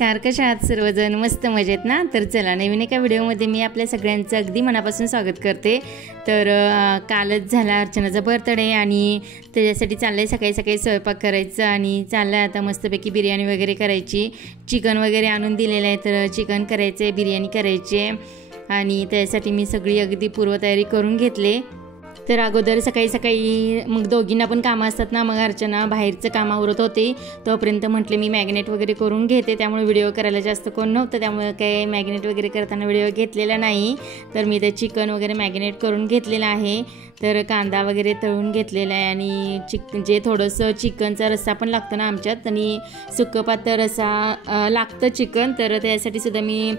नमस्कार, कशा आहात सर्वजण? मस्त मजेत ना? तर चला, नवीन एका व्हिडिओमध्ये मी आपल्या सगळ्यांचं अगदी मनापासून स्वागत करते। तर कालच झाला अर्चनाचा बर्थडे आणि त्याच्यासाठी चाललंय सकाळी सकाळी स्वयंपाक करायचं आणि चाललंय आता मस्तपैकी बिर्याणी वगैरे करायची। चिकन वगैरे आणून दिलेलं आहे, तर चिकन करायचं आहे, बिर्याणी करायची आहे आणि त्यासाठी मी सगळी अगदी पूर्वतयारी करून घेतले। तर अगोदर सकाळी सकाळी मग दोघींना पण कामं असतात ना, मग अर्चना बाहेरचं काम आवरत होते, तोपर्यंत म्हटले मी मॅग्नेट वगैरे करून घेते। त्यामुळे व्हिडिओ करायला जास्त कोण नव्हतं, त्यामुळे काही मॅग्नेट वगैरे करताना व्हिडिओ घेतलेला नाही। तर मी ते चिकन वगैरे मॅग्नेट करून घेतलेलं आहे। तर कांदा वगैरे तळून घेतलेला आहे आणि जे थोडंसं चिकनचा रस्सा पण लागतो ना आमच्यात, आणि सुक्कं पातळ रस्सा लागतं चिकन, तर त्यासाठी सुद्धा मी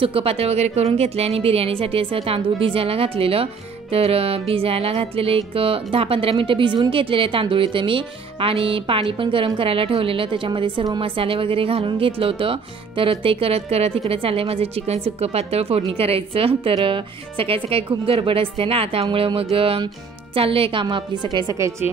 सुक्कं पातळ वगैरे करून घेतलं आणि बिर्याणीसाठी असं तांदूळ भिजायला घातलेलं। तर भिजायला घातलेलं एक 10-15 मिनटं भिजवून घेतलेले तांदूळ इथं मी, आणि पाणी पण गरम करायला ठेवलेलं, त्याच्यामध्ये सर्व मसाले वगैरे घालून घेतलं होतं। तर ते करत करत इकडे चाललंय माझं चिकन सुक्कं पातळ फोडणी करायचं। तर सकाळी सकाळी खूप गडबड असते ना, त्यामुळे मग चाललंय कामं आपली सकाळी सकाळची।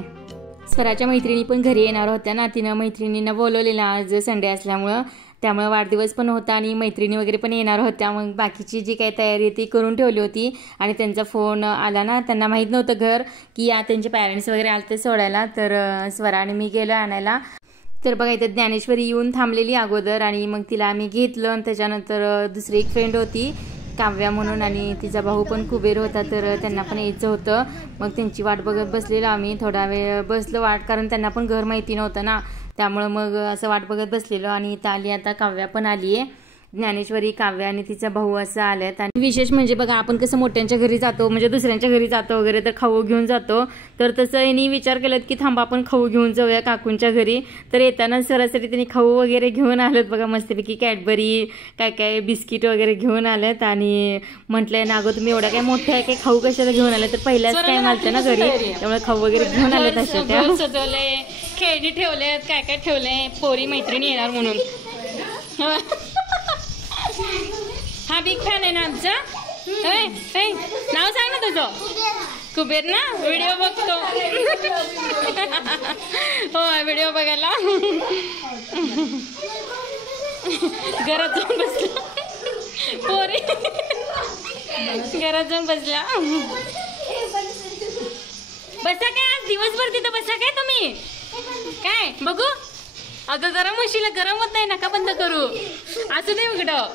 स्वराच्या मैत्रिणी पण घरी येणार होत्या ना, तिनं मैत्रिणींना बोलवलेलं आज संडे असल्यामुळं, त्यामुळे वाढदिवस पण होता आणि मैत्रिणी वगैरे पण येणार होत्या। मग बाकीची जी काही तयारी ती करून ठेवली होती आणि त्यांचा फोन आला ना, त्यांना माहीत नव्हतं घर की त्यांचे पॅरेंट्स वगैरे आले ते सोडायला, तर स्वरा आणि मी गेलो आणायला। तर बघा इथं ज्ञानेश्वरी येऊन थांबलेली अगोदर, आणि मग तिला आम्ही घेतलं आणि त्याच्यानंतर दुसरी एक फ्रेंड होती काव्या म्हणून, आणि तिचा भाऊ पण कुबेर होता, तर त्यांना पण यायचं होतं। मग त्यांची वाट बघत बसलेलो आम्ही, थोडा वेळ बसलो वाट, कारण त्यांना पण घर माहिती नव्हतं ना, त्यामुळे मग असं वाट बघत बसलेलो। आणि इथं आली आता काव्या पण आली आहे, ज्ञानेश्वरी, काव्या आणि तिचा भाऊ असं आलेत। आणि विशेष म्हणजे बघा आपण कसं मोठ्यांच्या घरी जातो, म्हणजे दुसऱ्यांच्या घरी जातो वगैरे तर खाऊ घेऊन जातो, तर तसं यांनी विचार केलात की थांबा आपण खाऊ घेऊन जाऊया काकूंच्या घरी। तर येताना सरासरी त्यांनी खाऊ वगैरे घेऊन आलेत बघा, मस्तपैकी कॅडबरी काय काय बिस्किट वगैरे घेऊन आलेत, आणि म्हटलंय ना, अगं तुम्ही एवढ्या काय मोठ्या काय खाऊ कशाला घेऊन आले, तर पहिल्याच टाइम आलतं ना घरी, त्यामुळे खाऊ वगैरे घेऊन आलेत अशा त्या। सजवले, खेळणी ठेवले, काय काय ठेवले, पोरी मैत्रिणी येणार म्हणून। हा बिग फॅन आहे ना आमचा। नाव सांग ना तुझं? कुबेर ना? व्हिडिओ बघतो हो, व्हिडिओ बघायला घरात जाऊन बसला, पोरी घरात जाऊन बसला। बसा काय आज दिवसभर तिथं, बसा काय तुम्ही? काय बघू? अगं गरम होशील, गरम होत नाही, नका बंद करू, असू दे उघडं।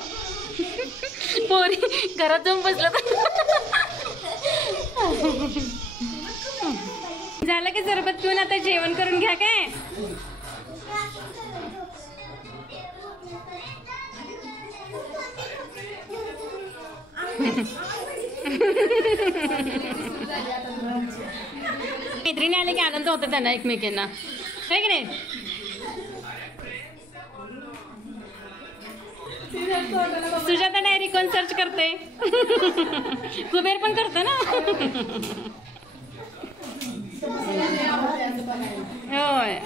पोरी घरात जाऊन बसलं झालं की सरबत पिऊन आता जेवण करून घ्या काय? मैत्रिणी आले की आनंद होता त्यांना एकमेकांना, है की नाही? सुजाता डायरी कोण सर्च करते? कुबेर पण करतो ना। होय,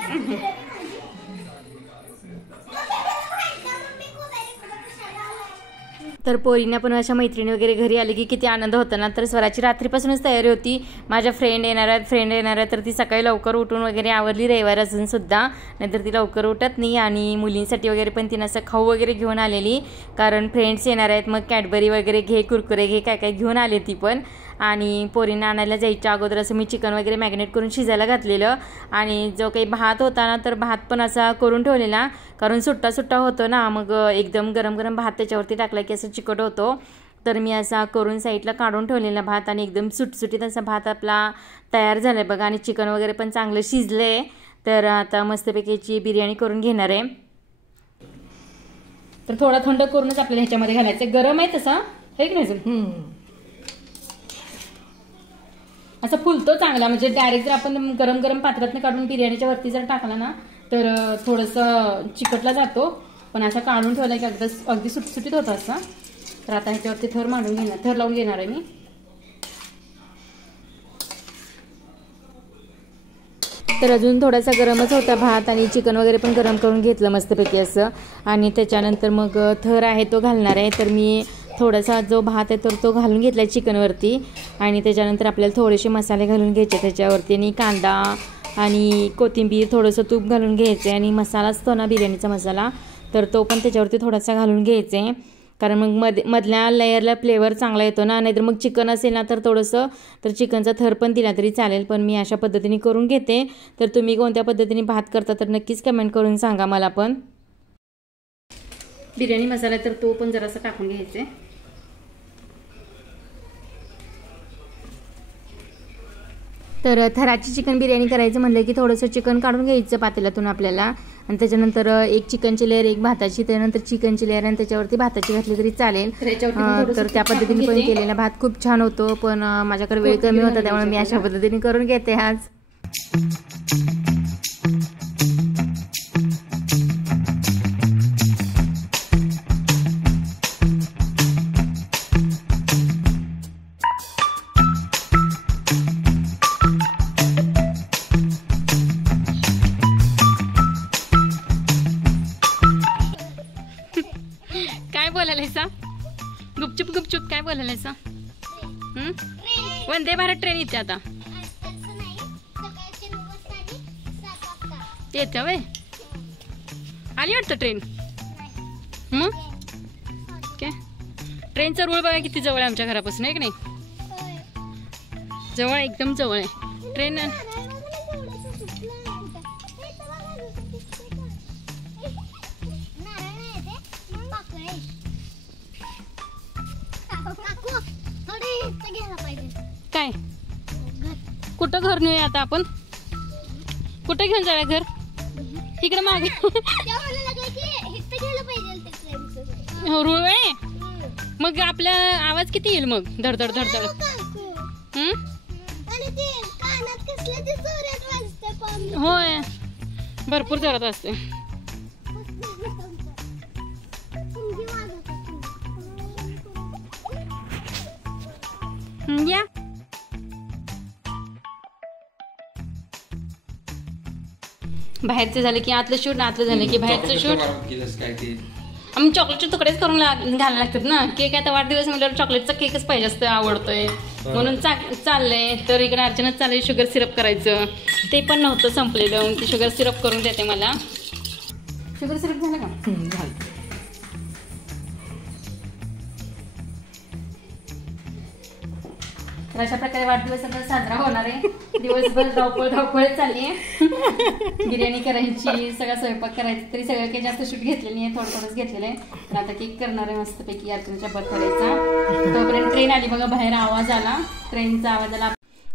तर पोरींना पण अशा मैत्रिणी वगैरे घरी आले की किती आनंद होता ना। तर स्वराची रात्रीपासूनच तयारी होती, माझ्या फ्रेंड येणार आहेत, तर ती सकाळी लवकर उठून वगैरे आवरली, रविवार असून सुद्धा, नाहीतर ती लवकर उठत नाही। आणि मुलींसाठी वगैरे पण तिनं असं खाऊ वगैरे घेऊन आलेली, कारण फ्रेंड्स येणार आहेत, मग कॅडबरी वगैरे घे, कुरकुरे घे, काय काय घेऊन आले ती पण। आणि पोरींना आणायला जायच्या अगोदर असं मी चिकन वगैरे मॅग्नेट करून शिजायला घातलेलं, आणि जो काही भात होता ना, तर भात पण असा करून ठेवलेला, कारण सुट्टा सुट्टा होतो ना, मग एकदम गरम गरम भात त्याच्यावरती टाकला की असं चिकट होतो। तर मी असा करून साईडला काढून ठेवलेला भात, आणि एकदम सुटसुटीत असा भात आपला तयार झाला आहे बघा, आणि चिकन वगैरे पण चांगलं शिजलं आहे। तर आता मस्तपैकीची बिर्याणी करून घेणार आहे। तर थोडा थंड करूनच आपल्याला ह्याच्यामध्ये घालायचं, गरम आहे तसा, हे की नाही? असं फुलतो चांगला, म्हणजे डायरेक्ट जर आपण गरम गरम पात्रातनं काढून बिर्याणीच्या वरती जर टाकला ना, तर थोडंसं चिकटला जातो, पण असा काढून ठेवला की अगदी सुटसुटीत होतं असं। तर आता ह्याच्यावरती थर लावून घेणार आहे मी। तर अजून थोडासा गरमच होता भात, आणि चिकन वगैरे पण गरम करून घेतलं मस्तपैकी असं, आणि त्याच्यानंतर मग थर आहे तो घालणार आहे। तर मी थोडासा जो भात आहे तर तो घालून घेतला चिकनवरती, आणि त्याच्यानंतर आपल्याला थोडेसे मसाले घालून घ्यायचे त्याच्यावरती, आणि कांदा आणि कोथिंबीर, थोडंसं तूप घालून घ्यायचं, आणि मसाला असतो ना बिर्याणीचा मसाला, तर तो पण त्याच्यावरती थोडासा घालून घ्यायचा आहे, कारण मग मधल्या लेयरला फ्लेवर चांगला येतो ना. नाहीतर मग चिकन असेल ना तर थोडंसं तर चिकनचा थर पण दिला तरी चालेल, पण मी अशा पद्धतीने करून घेते. तर तुम्ही कोणत्या पद्धतीने भात करता तर नक्कीच कमेंट करून सांगा मला पण. बिर्याणी मसाला तर तो पण जरासा टाकून घ्यायचा आहे. तर थराची चिकन बिर्याणी करायचं म्हणलं की थोडंसं चिकन काढून घ्यायचं पातेल्यातून आपल्याला, आणि त्याच्यानंतर एक चिकनची लेअर, एक भाताची, त्यानंतर चिकनची लेअर, आणि त्याच्यावरती भाताची घातली तरी चालेल. तर त्या पद्धतीने पण केलेला भात खूप छान होतो, पण माझ्याकडे वेळ कमी होता त्यामुळे मी अशा पद्धतीने करून घेते आज. काय बोलायला गुपचुप गुपचुप काय बोलायला? वंदे भारत ट्रेन येते आता. येते वय आली वाटतं ट्रेन. मग काय ट्रेनचा रूळ बघा किती जवळ आहे आमच्या घरापासून, आहे की नाही? जवळ, एकदम जवळ आहे ट्रेन. काय कुठं घर नेऊया आता आपण? कुठं घेऊन जाऊया घर? इकडे मागे रूळ आहे. मग आपला आवाज किती येईल मग? धडधड धडधड. होय, भरपूर जोरात असते. या बाहेरचं झालं की आतलं शूट, आतलं झालं की बाहेरचं शूट. आम्ही चॉकलेटचे तुकडेच करून घालायला लागतात ना. केक आता वाढदिवस म्हटल्यावर चॉकलेटचा केकच पाहिजे असतं, आवडतोय म्हणून चाललंय. तर इकडे अर्चनाच चाललंय शुगर सिरप करायचं, ते पण नव्हतं संपलेलं. ती शुगर सिरप करून देते मला. शुगर सिरप झालं का? झालं. तर अशा प्रकारे वाढदिवस आता साजरा होणार आहे. दिवसभर धावपळ चालली आहे. बिर्याणी करायची, सगळा स्वयंपाक करायचा, तरी सगळं काही जास्त शूट घेतलेली आहे, थोडंच घेतलेलं आहे. तर आता केक करणार आहे मस्तपैकी अर्चनाच्या बर्थडेचा. तोपर्यंत ट्रेन आली बघा, बाहेर आवाज आला, ट्रेनचा आवाज आला.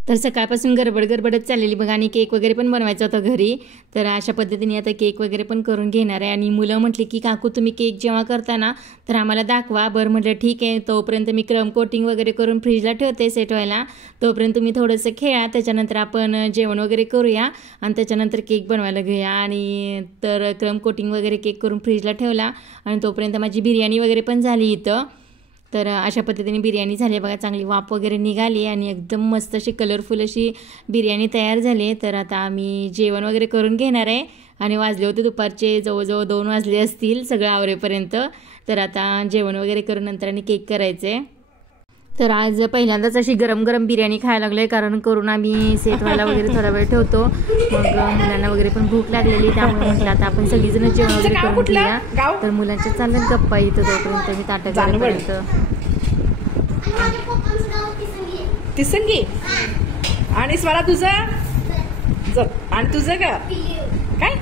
तर सकाळपासून गडबडच चाललेली बघा, आणि केक वगैरे पण बनवायचा होता घरी. तर अशा पद्धतीने आता केक वगैरे पण करून घेणार आहे. आणि मुलं म्हटली की काकू तुम्ही केक जेव्हा करता ना तर आम्हाला दाखवा. बरं म्हटलं ठीक आहे. तोपर्यंत मी क्रम कोटिंग वगैरे करून फ्रीजला ठेवते सेट व्हायला. तोपर्यंत तुम्ही थोडंसं खेळा, त्याच्यानंतर आपण जेवण वगैरे करूया आणि त्याच्यानंतर केक बनवायला घेऊया. आणि तर क्रम कोटिंग वगैरे केक करून फ्रीजला ठेवला, आणि तोपर्यंत माझी बिर्याणी वगैरे पण झाली इथं. तर अशा पद्धतीने बिर्याणी झाली बघा, चांगली वाफ वगैरे निघाली आणि एकदम मस्त अशी कलरफुल अशी बिर्याणी तयार झाली. तर आता आम्ही जेवण वगैरे करून घेणार आहे. आणि वाजले होते दुपारचे जवळजवळ 2 वाजले असतील सगळं आवरेपर्यंत. तर आता जेवण वगैरे करून नंतर आणि केक करायचे. तर आज पहिल्यांदाच अशी गरम गरम बिर्याणी खायला लागले, कारण करून आम्ही सेट व्हायला वगैरे थोडा वेळ ठेवतो. मग मुलांना वगैरे पण भूक लागलेली, त्यामुळे म्हटलं आता आपण सगळीजण जेवण वगैरे करून घेऊया. तर मुलांच्या चालल्यात गप्पा इथं, तोपर्यंत मी ताटं करेपर्यंत. तिसंगी आणि स्वरा तुझं आणि तुझं का काय?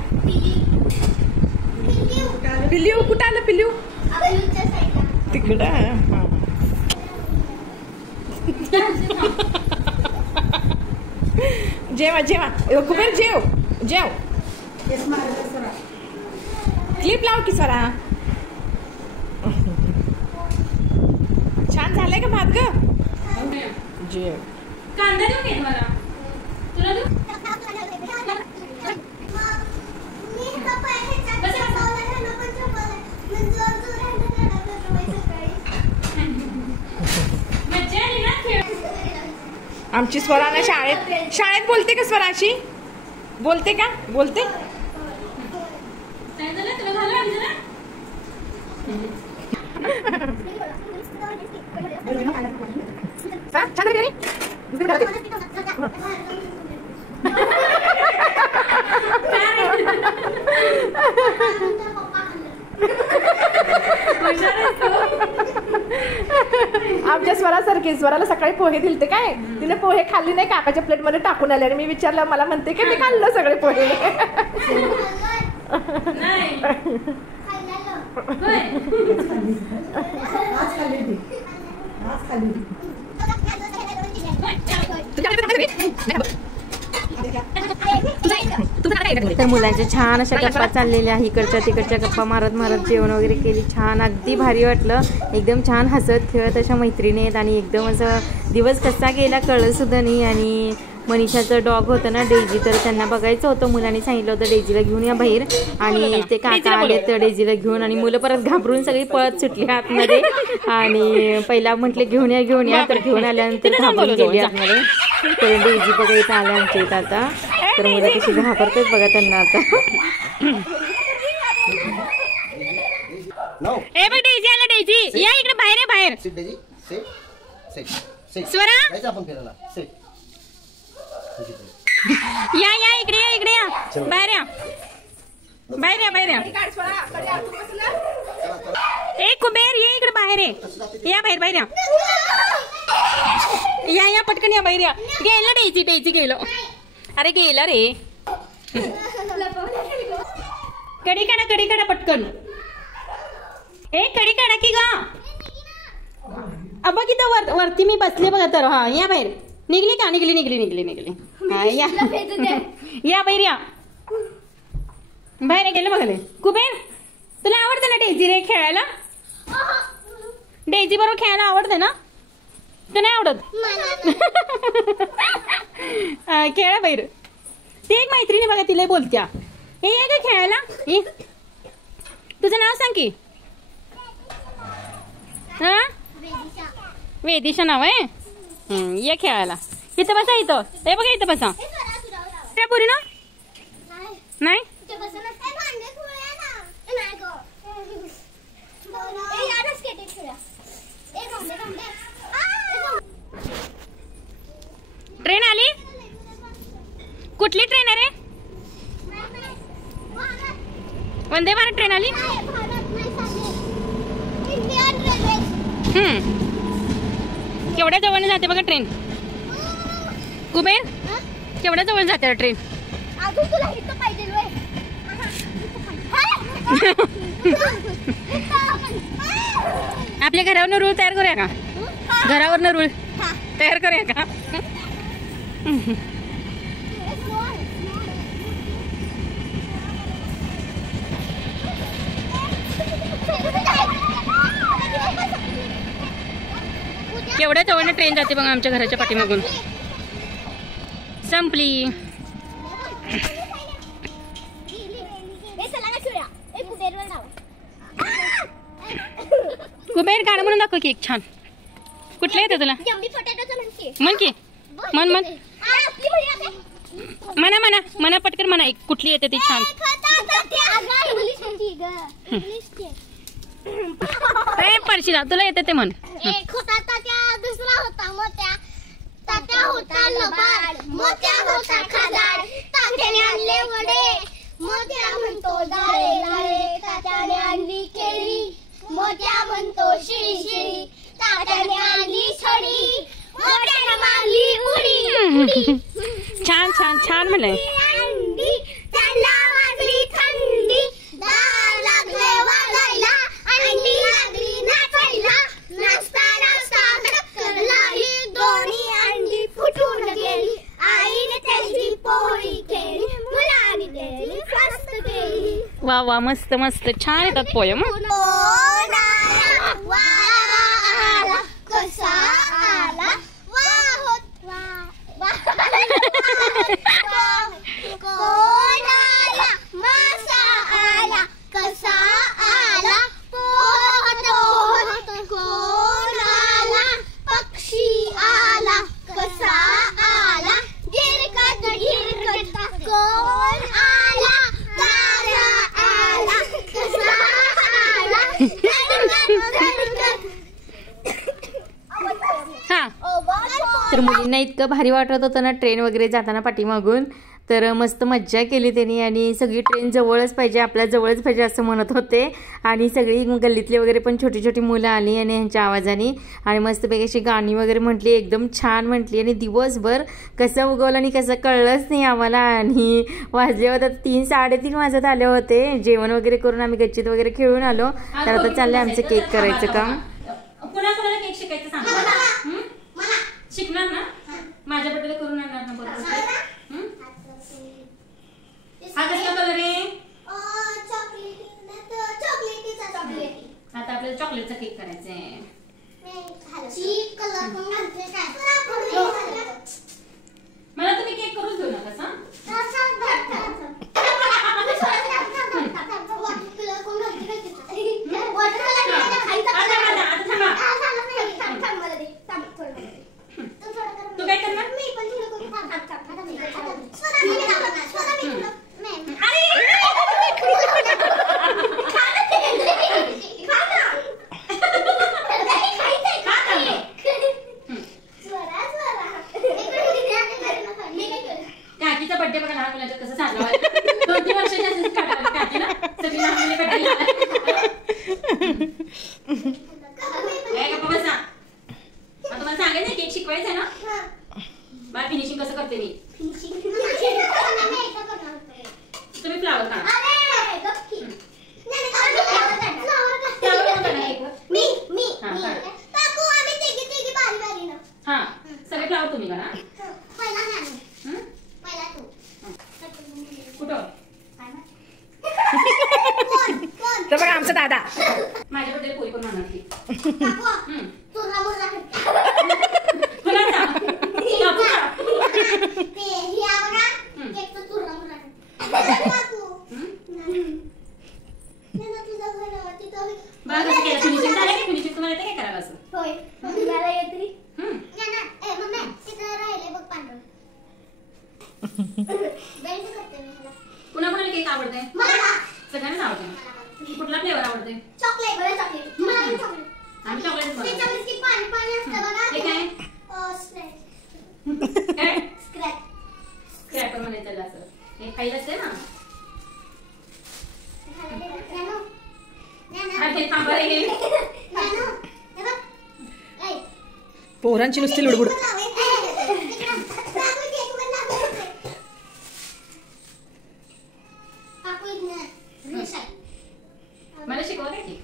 पिल्लू कुठं आलं? पिल्लू तिकडं. जेवा जेवा कुबेर, जेव क्लिप लाव की स्वरा. छान झालंय का भात ग? जेव. कांदा देऊ की मला? तुला देऊ? आमची स्वराना शाळेत बोलते का? स्वराशी बोलते का? बोलते. स्वरासारखी. स्वराला सकाळी पोहे दिलते काय, तिने पोहे खाल्ली नाही, काकाच्या प्लेट मध्ये टाकून आले आणि मी विचारलं, मला म्हणते की मी खाल्लं सगळे पोहे. तर मुलांच्या छान अशा गप्पा चाललेल्या, इकडच्या तिकडच्या गप्पा मारत मारत जेवण वगैरे केली. छान अगदी भारी वाटलं. एकदम छान हसत खेळत अशा मैत्रिणी आहेत आणि एकदम असं दिवस कसा गेला कळलं सुद्धा नाही. आणि मनीषाचं डॉग होतं ना डेझी, तर त्यांना बघायचं होतं. मुलांनी सांगितलं होतं डेझीला घेऊन या बाहेर आणि ते काका आले तर डेझीला घेऊन, आणि मुलं परत घाबरून सगळी पळत सुटली आतमध्ये. आणि पहिला म्हटले घेऊन या, तर घेऊन आल्यानंतर घाबरून गेली आतमध्ये. तर डेझी बघायचं आल्या आमच्या इथं आता. तर मुलं कशी घाबरतात बघा त्यांना आता. ए बघ डेझी आला, डेझी या इकडे बाहेर, बाहेर स्वरा या इकडे या बाहेर या. ए कुबेर ये इकडे बाहेर या बाहेर या पटकन या बाहेर या. गेलं डेझी गेलं. अरे गेलं रे. कडी काढा पटकन. ए कडी काढा की गा. अब किती वरती मी बसले बघा. तर हा या बाहेर. निघली का? निघली. हा या बाहेर या. बाहेर गेलं बघाले. कुबेर तुला आवडतं ना डेझी रे खेळायला? डेझी बरोबर खेळायला आवडते ना? तू नाही आवडत? खेळा बाहेर. ती एक मैत्रिणी बघा तिला बोलत्या. हे ये का खेळायला? तुझं नाव सांग की. हा वेदिशा नाव आहे. ये खेळायला. इथं बसा. इथं हे बघा, इथं बसा. काय पुरी ना? नाही ट्रेन आली. कुठली ट्रेन आहे रे? वंदे भारत ट्रेन आली. केवढ्या जवळ जाते बघा ट्रेन. कुबेर केवढ्या जवळ जाते ट्रेन. आपल्या घरावरनं रूळ तयार करूया का? घरावरनं रूळ तयार करूया का? केवढ्या जवळनं ट्रेन जाते बघा आमच्या घराच्या पाठीमागून. संपली. कुबेर गाणं म्हणून दाखव की एक छान. कुठलं येतं तुला? म्हण की. म्हण म्हणा पटकन म्हणा. एक कुठली येते ती छान. पडशीला तुला येते ते म्हण. एक होता तात्या, दुसरा होता मोत्या. तात्या होता लबाड, मोत्या होता खादाड. तात्याने आणले वडे, मोत्या म्हणतो डाळे डाळे. तात्याने आणली केळी, मोत्या म्हणतो शिळी. तात्याने आणली छडी, मोत्याने मारली उडी. छान म्हणलंय. त्यांना वाजली थंडी, दार लागले वाजायला, अंडी लागली नाचायला. नाचता टक्कर लागली, दोन्ही अंडी फुटून गेली. आईने त्यांची पोळी केली, मुलाने त्यांची फस्त केली. वा मस्त छान येतात पोयम. वारा आला कसा आला, कोण आला, मासा आला कसा आला. कोण आला, पक्षी आला कसा आला. गिरकत कोण आला, तारा आला कसा आला. तर मुलींना इतकं भारी वाटत होतं ना ट्रेन वगैरे जाताना पाठीमागून. तर मस्त मज्जा केली त्यांनी आणि सगळी ट्रेन जवळच पाहिजे, आपल्या जवळच पाहिजे असं म्हणत होते. आणि सगळी गल्लीतली वगैरे पण छोटी छोटी मुलं आली आणि ह्यांच्या आवाजाने आणि मस्तपैकी अशी गाणी वगैरे म्हटली, एकदम छान म्हटली. आणि दिवसभर कसं उगवलं आणि कसं कळलंच नाही आम्हाला. आणि वाजले होते 3 3:30 वाजत आले होते. जेवण वगैरे करून आम्ही गच्चीत वगैरे खेळून आलो. तर आता चाललंय आमचं केक करायचं काम. कुणाला केक शिकायचं सांग. शिकणार ना, माझ्या बद्दल करून आणणार ना बरोबर. हा कसला कलर आहे? आता आपल्याला चॉकलेटचा केक करायचा आहे. मला तुम्ही केक करून देऊ नका सांग. तू काय करणार? काकीचा बर्थडे बघा लहान मुलांच्या कसं साजरा व्हायला. 2-3 वर्षाची काकी ना सगळी लहान मुले बसा. तुम्हाला सांगायचं केक शिकवायचं ना. मला फिनिशिंग कसं करते मी. तुम्ही फ्लावर काढा. हा सगळे फ्लावर तुम्ही करा. कुठं तर बघा आमचा दादा माझ्याबद्दल पोरी पण म्हणणार ती. फिनिशिंग झालं की फिनिशिंग तुम्हाला येते काय करायला असं. कुणा कुणाला केक आवडते? सगळ्यांनाच आवडते. कुठला फ्लेवर आवडते? चॉकलेट. आम्ही चॉकलेट बनवतो. हे काय स्क्रॅपर म्हणायचं त्याला असं. हे खायला असते ना. थांबा रे. पोरांची नुसती लुडबुड. मला शिकवा काय की.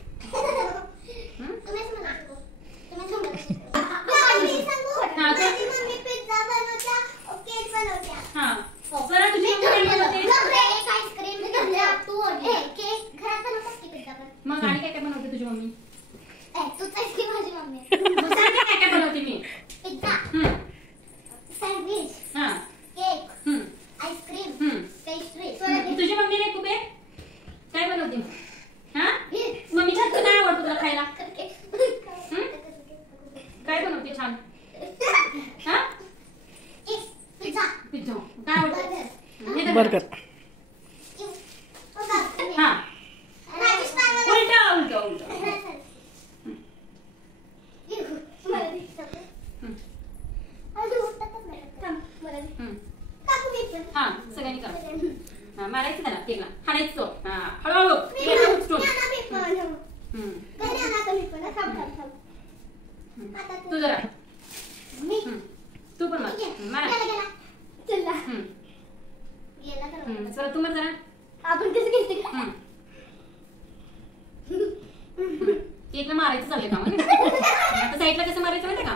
मग आणि काय काय बनवते तुझी मम्मी? काय काय बनवते मी? तुझी मम्मी रे कुबे काय बनवते? हा मम्मीच्या हातचं काय आवडतं तुला खायला? काय बनवते छान? हा पिझ्झा काय आवडतं? बर्गर. हा उलटा उलटा उलटा. हा सगळ्यांनी करा. मारायचं त्याला केकला हाणायचं. हा हळूहळू तू जरा तू पण मारा. चला तू मग जरा. आपण कसं घेते केकला मारायचं चाललंय का मग? आता साईडला कसं मारायचं माहिती का?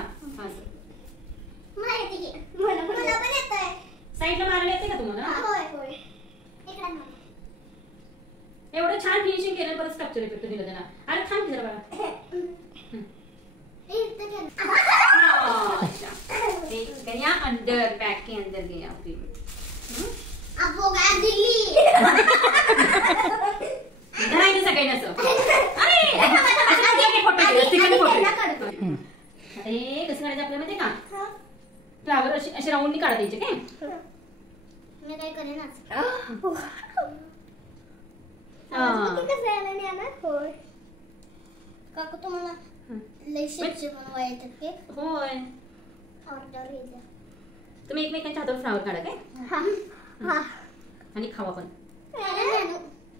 साईडला मारायला येते का तुम्हाला? एवढं छान फिनिशिंग केलं परत स्ट्रक्चर इफेक्ट दिलं त्यांना. अरे थांब जरा बघा. गया अंदर बैग के अंदर गया फिर धरायचं सगळ्यांनी असं. अरे कसं काढायचं आपल्याला माहितीये का? फ्लावर असे राऊंडनी काढता यायचे काय? मी काय करेन काकू तुम्हाला लई शेपचे बनवा येतात ते? होय. ऑर्डर घेतला. तुम्ही एकमेकांच्या हातावर फ्लावर काढा काय? आणि खावा पण.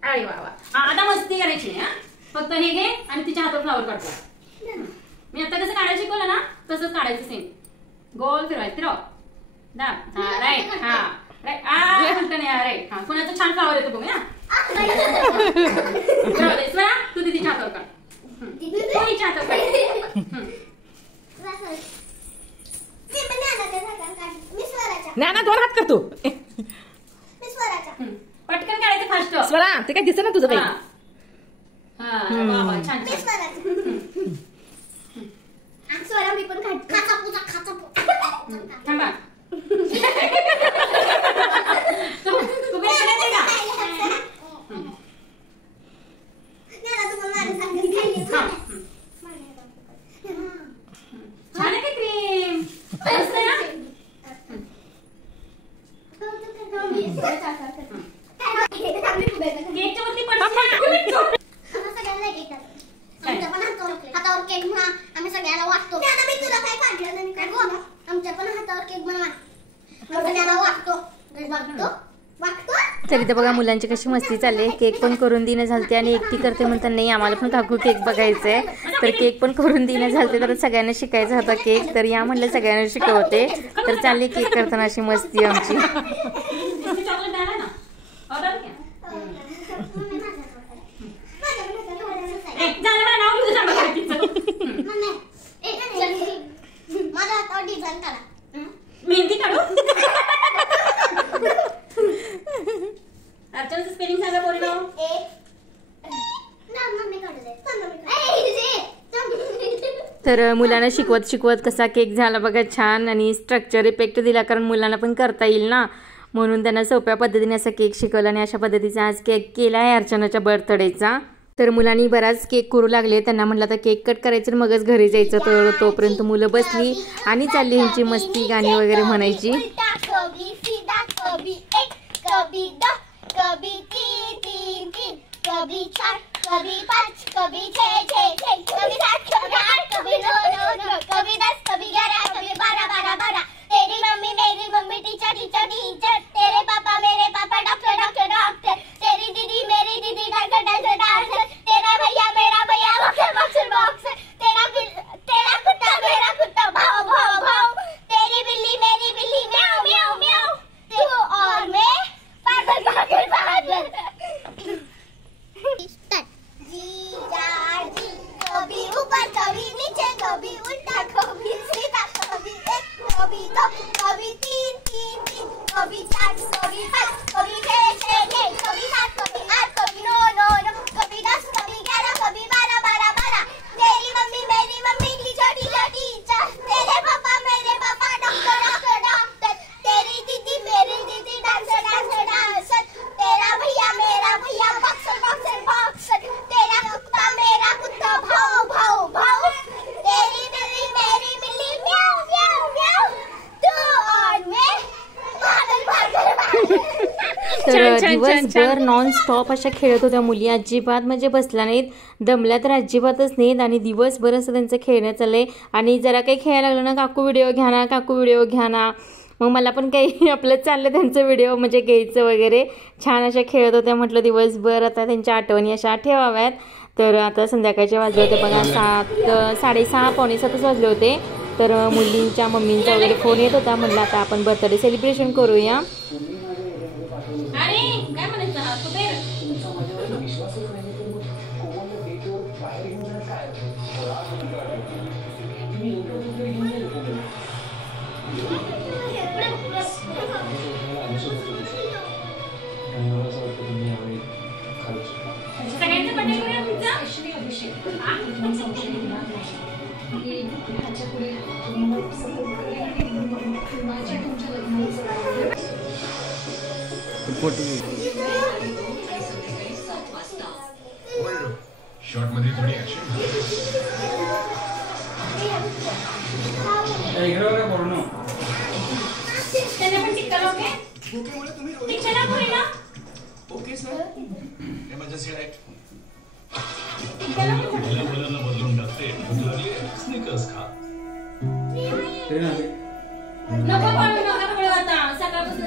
अरे वा वा. आता मस्ती करायची हा. फक्त हे घे आणि तिच्या हातात फ्लावर काढतो. मी आता कसं काढायला शिकवलं ना तसंच काढायचं सेम. गोल फिरवायचं. फिरव. हा राईट. हा राईट. उलट नाही. राईट. हा कोणाचं छान फ्लावर येतो बघ. हा तू तिच्या हातावर काढ. तिच्या हातावर काढ. ना 2 हात करतो. पटकन काढायचं फास्ट. स्वरा ते काय दिसत ना तुझं काही. छान स्वरा मी पण थांबा. छान आहे का क्रीम. केकच्या वरती हातावर केक म्हणा. आम्ही सगळ्याला वाटतो. मी तुला काय काढलं नाही काय गो. आमच्या पण हातावर केक बनवा. सगळ्याला वाटतो. तरी तर बघा मुलांची कशी मस्ती चालली आहे. केक पण करून देणं झालते आणि एकटी करते म्हणतात नाही आम्हाला पण काकू केक बघायचंय. तर केक पण करून देणं झालते. तर सगळ्यांना शिकायचा होता केक. तर या म्हणलं सगळ्यांना शिकवते. तर चालली केक करताना अशी मस्ती आमची. मेहंदी काढू. अर्चनाचं स्पेलिंग सांगा पोरीनो. तर मुलांना शिकवत शिकवत कसा केक झाला बघा छान. आणि स्ट्रक्चर इफेक्ट दिला कारण मुलांना पण करता येईल ना म्हणून त्यांना सोप्या पद्धतीने असा केक शिकवला. आणि अशा पद्धतीचा आज केक केला आहे अर्चनाच्या बर्थडेचा. तर मुलांनी बराच केक करू लागले. त्यांना म्हटलं आता केक कट करायचं मगच घरी जायचं. तर तोपर्यंत मुलं बसली आणि चालली ह्यांची मस्ती गाणी वगैरे म्हणायची. कभी 4 कभी 5 कभी 6 कभी 7 कभी 8 कभी 9 कभी 10 कभी 11 कभी 12 तेरी मम्मी मेरी मम्मी टीचर तेरे पापा मेरे पापा डॉक्टर तेरी दीदी मेरी दीदी डांसर तेरा भैया मेरा भैया बॉक्सर तेरा कुत्ता मेरा कुत्ता भाव तेरी बिल्ली मेरी बिल्ली म्याऊ तू और मैं पागल कभी ऊपर कभी नीचे कभी उल्टा कभी सीधा कभी 1 कभी 2 कभी 3 कभी 4 कभी 5 कभी 6 कभी 7 कभी 8 कभी 9 कभी 10 कभी 11 कभी 12 तेरी मम्मी मेरी मम्मी टीचर तेरे पापा मेरे पापा डॉक्टर तेरी दीदी मेरी दीदी डांसर तेरा भैया मेरा भैया बॉक्सर तेरा कुत्ता मेरा कुत्ता भाव तेरी बिल्ली मेरी बिल्ली म्याऊ तू और मैं पागल तर दिवसभर नॉन स्टॉप अशा खेळत होत्या मुली. अजिबात म्हणजे बसल्या नाहीत. दमल्या तर अजिबातच नाहीत. आणि दिवसभर असं त्यांचं खेळणं चाललंय. आणि जरा काही खेळायला लागलं ना काकू व्हिडिओ घ्या ना मग मला पण काही आपलं चाललं त्यांचं व्हिडिओ म्हणजे घ्यायचं वगैरे. छान अशा खेळत होत्या. म्हटलं दिवसभर आता त्यांच्या आठवणी अशा ठेवाव्यात. तर आता संध्याकाळचे वाजले होते बघा 6:30 पावणे 7 वाजले होते. तर मुलींच्या मम्मींचा वगैरे फोन येत होता. म्हटलं आता आपण बर्थडे सेलिब्रेशन करूया. शॉर्ट मध्ये थोडी action okay sir emergency right मुलांना बदलून टाकते. भूक लागली स्निकर्स खा. नको सकाळपासून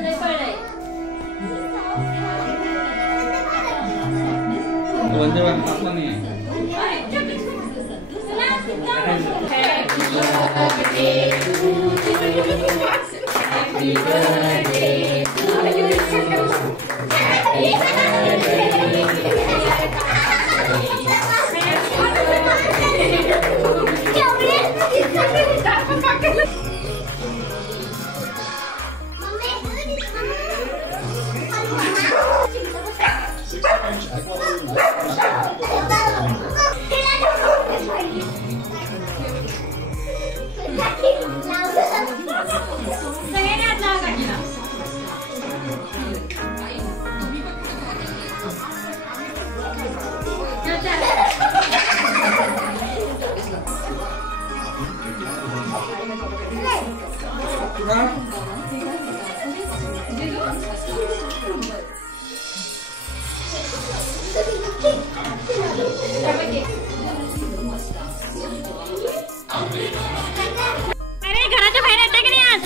अरे घराच्या बाहेर येते की नाही आज?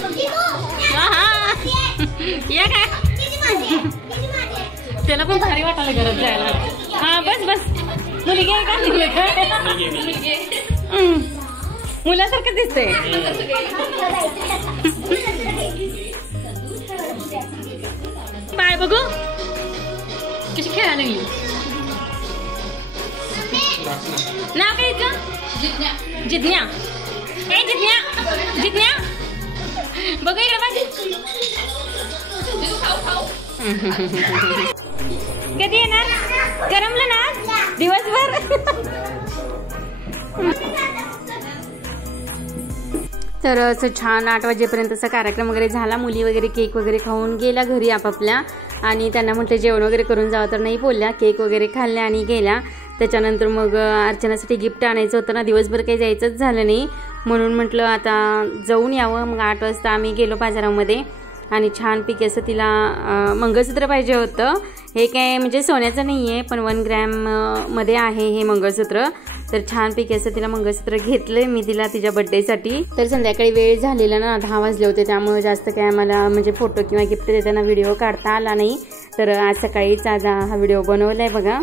ये काय त्याला पण भारी वाटायला घरात जायला. हा बस बस. मुलगी आहे का? मुलासारखं दिसतंय. बाय बघू कशी खेळायला लागली. नाव काय इथं? जिज्ञा. ए जिज्ञा जिज्ञा बघू इकडे बघ. कधी येणार? गरमलं ना दिवसभर. तर असं छान 8 वाजेपर्यंत असा कार्यक्रम वगैरे झाला. मुली वगैरे केक वगैरे खाऊन गेल्या घरी आपापल्या. आणि त्यांना म्हटलं जेवण वगैरे करून जावं, तर नाही बोलल्या. केक वगैरे खाल्ल्या आणि गेल्या. त्याच्यानंतर मग अर्चनासाठी गिफ्ट आणायचं होतं ना, दिवसभर काही जायचंच झालं नाही म्हणून म्हटलं आता जाऊन यावं. मग 8 वाजता आम्ही गेलो बाजारामध्ये आणि छानपैकी असं तिला मंगळसूत्र पाहिजे होतं. हे काय म्हणजे सोन्याचं नाही आहे, पण 1 ग्रॅम मध्ये आहे हे मंगळसूत्र. तर छानपैकी असं तिला मंगळसूत्र घेतलं मी तिला तिच्या बड्डेसाठी. तर संध्याकाळी वेळ झालेला ना, 10 वाजले होते, त्यामुळे जास्त काय मला म्हणजे फोटो किंवा गिफ्ट देताना व्हिडिओ काढता आला नाही. तर आज सकाळीच आज हा व्हिडिओ बनवला आहे बघा.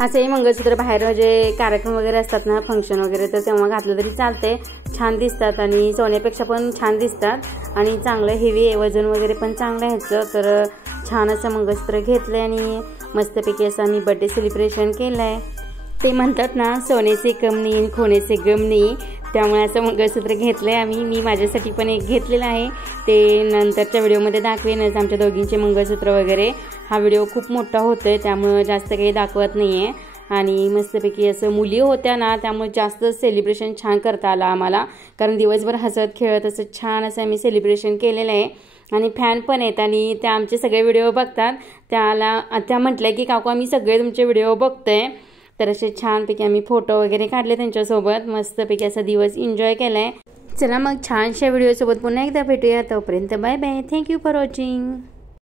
असंही मंगळसूत्र बाहेर जे कार्यक्रम वगैरे असतात ना, फंक्शन वगैरे, तर तेव्हा घातलं तरी चालते. छान दिसतात आणि सोन्यापेक्षा पण छान दिसतात आणि चांगलं हेवी आहे, वजन वगैरे पण चांगलं ह्याचं. तर छान असं मंगळसूत्र घेतलं आणि मस्तपैकी असं मी बड्डे सेलिब्रेशन केलं आहे. ते म्हणतात ना, सोने से कम नाही खोने से गम नाही, त्यामुळे असं मंगळसूत्र घेतलं आहे आम्ही. मी माझ्यासाठी पण एक घेतलेलं आहे, ते नंतरच्या व्हिडिओमध्ये दाखवेनच आमच्या दोघींचे मंगळसूत्र वगैरे. हा व्हिडिओ खूप मोठा होतो आहे त्यामुळं जास्त काही दाखवत नाही आहे. आणि मस्तपैकी असं मुली होत्या ना, त्यामुळे जास्त सेलिब्रेशन छान करता आलं आम्हाला, कारण दिवसभर हसत खेळत असं छान असं आम्ही सेलिब्रेशन केलेलं आहे. आणि फॅन पण आहेत आणि त्या आमचे सगळे व्हिडिओ बघतात. त्या म्हटल्या की काकू आम्ही सगळे तुमचे व्हिडिओ बघतोय. तर असे छानपैकी आम्ही फोटो वगैरे काढले त्यांच्यासोबत. मस्तपैकी असा दिवस एन्जॉय केला आहे. चला मग छानशा व्हिडिओसोबत पुन्हा एकदा भेटूया. तोपर्यंत bye bye. Thank you for watching.